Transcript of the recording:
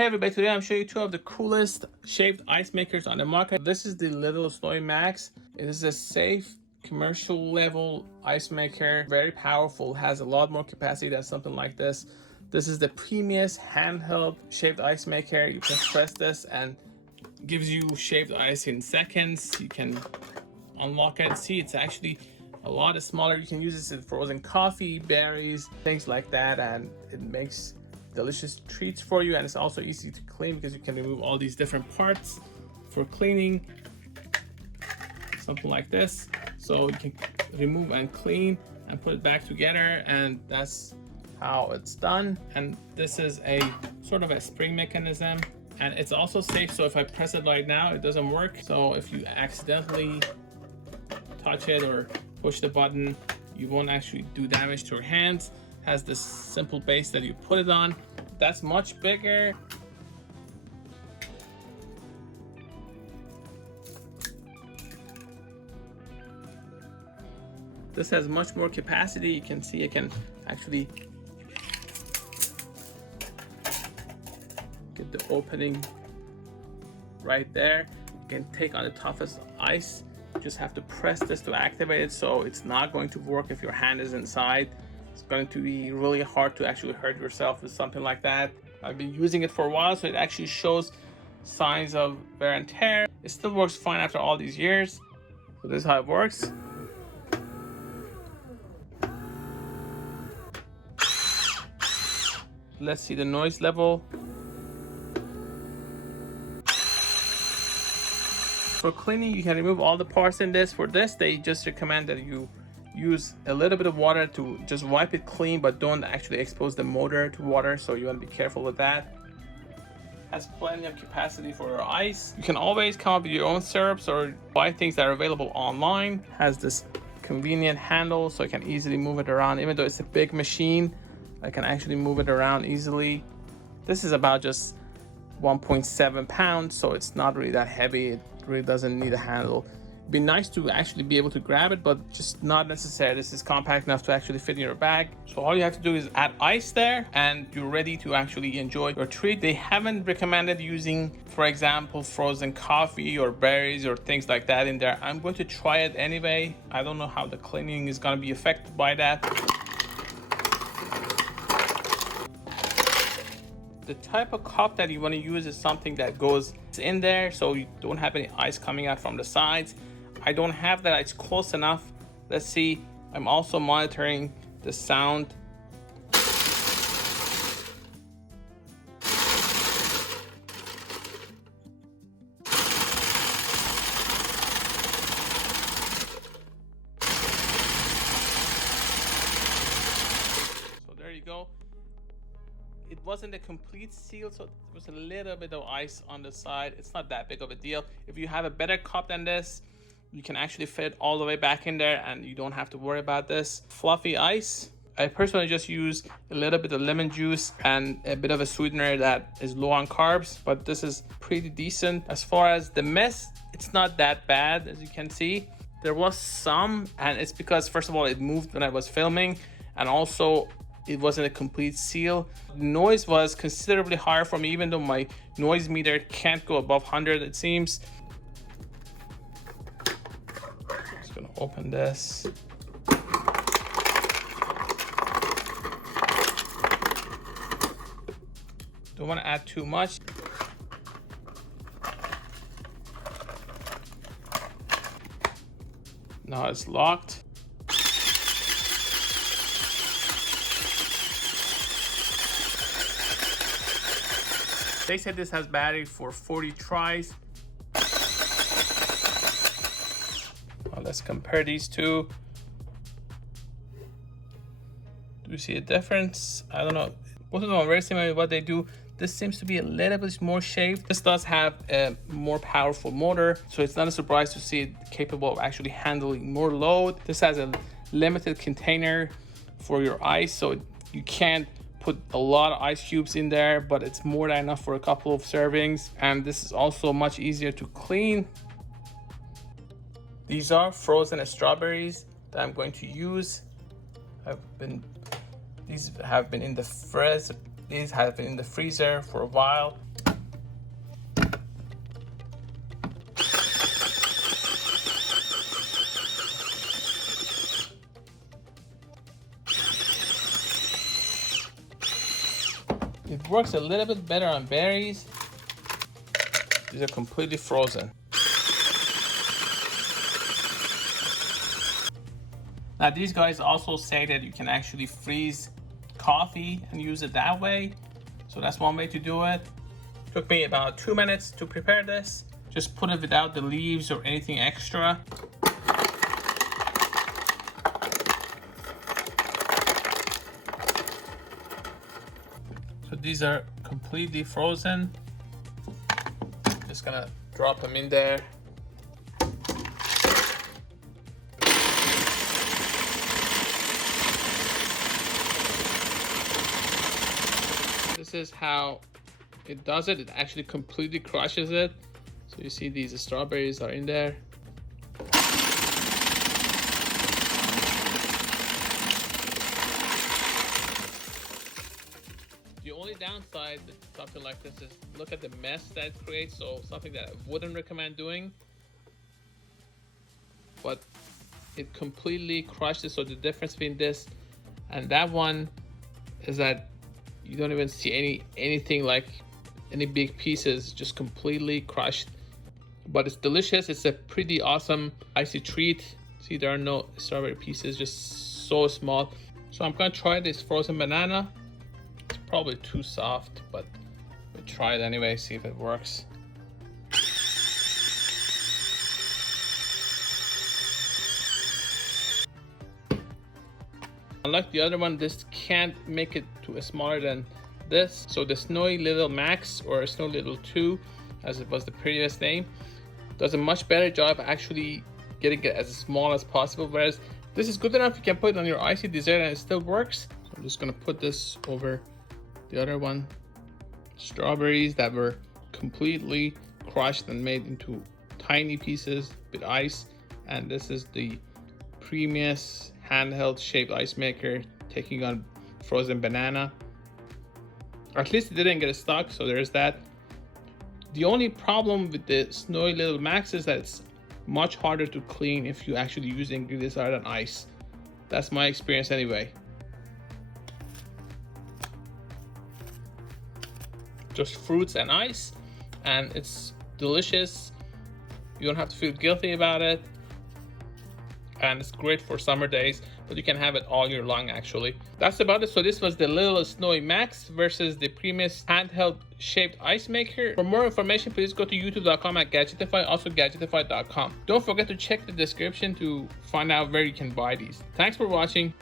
Hey everybody, today I'm showing you two of the coolest shaved ice makers on the market. This is the Little Snowie Max. It is a safe commercial level ice maker, very powerful, has a lot more capacity than something like this. This is the PREMIUS handheld shaved ice maker. You can press this and it gives you shaved ice in seconds. You can unlock it. See, it's actually a lot smaller. You can use this in frozen coffee, berries, things like that, and it makes delicious treats for you. And it's also easy to clean because you can remove all these different parts for cleaning, something like this. So you can remove and clean and put it back together, and that's how it's done. And this is a sort of a spring mechanism, and it's also safe. So if I press it right now, it doesn't work. So if you accidentally touch it or push the button, you won't actually do damage to your hands. Has this simple base that you put it on. That's much bigger. This has much more capacity. You can see I can actually get the opening right there. You can take on the toughest ice. You just have to press this to activate it, so it's not going to work if your hand is inside. It's going to be really hard to actually hurt yourself with something like that. I've been using it for a while, so it actually shows signs of wear and tear. It still works fine after all these years. So this is how it works. Let's see the noise level. For cleaning, you can remove all the parts in this. For this, they just recommend that you use a little bit of water to just wipe it clean, but don't actually expose the motor to water, so you want to be careful with that. Has plenty of capacity for your ice. You can always come up with your own syrups or buy things that are available online. Has this convenient handle, so I can easily move it around. Even though it's a big machine, I can actually move it around easily. This is about just 1.7 pounds, so it's not really that heavy. It really doesn't need a handle. Be nice to actually be able to grab it, but just not necessary. This is compact enough to actually fit in your bag. So all you have to do is add ice there and you're ready to actually enjoy your treat. They haven't recommended using, for example, frozen coffee or berries or things like that in there. I'm going to try it anyway. I don't know how the cleaning is going to be affected by that. The type of cup that you want to use is something that goes in there so you don't have any ice coming out from the sides. I don't have that. It's close enough. Let's see. I'm also monitoring the sound. So there you go. It wasn't a complete seal, so there was a little bit of ice on the side. It's not that big of a deal. If you have a better cup than this, you can actually fit all the way back in there and you don't have to worry about this. Fluffy ice. I personally just use a little bit of lemon juice and a bit of a sweetener that is low on carbs, but this is pretty decent. As far as the mess, it's not that bad, as you can see. There was some, and it's because, first of all, it moved when I was filming, and also it wasn't a complete seal. The noise was considerably higher for me, even though my noise meter can't go above 100, it seems. Just gonna open this. Don't want to add too much. Now it's locked. They said this has battery for 40 tries. Well, let's compare these two. Do you see a difference? I don't know. Both of them are very similar in what they do. This seems to be a little bit more shaped. This does have a more powerful motor, so it's not a surprise to see it capable of actually handling more load. This has a limited container for your ice, so you can't put a lot of ice cubes in there, but it's more than enough for a couple of servings. And this is also much easier to clean. These are frozen strawberries that I'm going to use. These have been in the freezer for a while. works a little bit better on berries. These are completely frozen. Now these guys also say that you can actually freeze coffee and use it that way. So that's one way to do it. Took me about 2 minutes to prepare this. Just put it without the leaves or anything extra. So these are completely frozen. Just gonna drop them in there. This is how it does it. It actually completely crushes it. So you see these strawberries are in there. The only downside with something like this is look at the mess that it creates. So something that I wouldn't recommend doing, but it completely crushed it. So the difference between this and that one is that you don't even see anything like any big pieces, just completely crushed. But it's delicious. It's a pretty awesome icy treat. See, there are no strawberry pieces, just so small. So I'm gonna try this frozen banana. It's probably too soft, but we'll try it anyway, see if it works. Unlike the other one, this can't make it to smaller than this. So the Snowy Little Max, or Snowy Little 2, as it was the previous name, does a much better job actually getting it as small as possible. Whereas this is good enough, you can put it on your icy dessert and it still works. So I'm just gonna put this over the other one. Strawberries that were completely crushed and made into tiny pieces with ice. And this is the PREMIUS handheld shaped ice maker taking on frozen banana. At least it didn't get stuck, so there's that. The only problem with the Snowy Little Max is that it's much harder to clean if you actually use ingredients other than ice. That's my experience anyway. Just fruits and ice, and it's delicious. You don't have to feel guilty about it. And it's great for summer days, but you can have it all year long actually. That's about it. So this was the Little Snowie Max versus the PREMIUS handheld shaped ice maker. For more information, please go to youtube.com/Gadgetify, also Gadgetify.com. Don't forget to check the description to find out where you can buy these. Thanks for watching.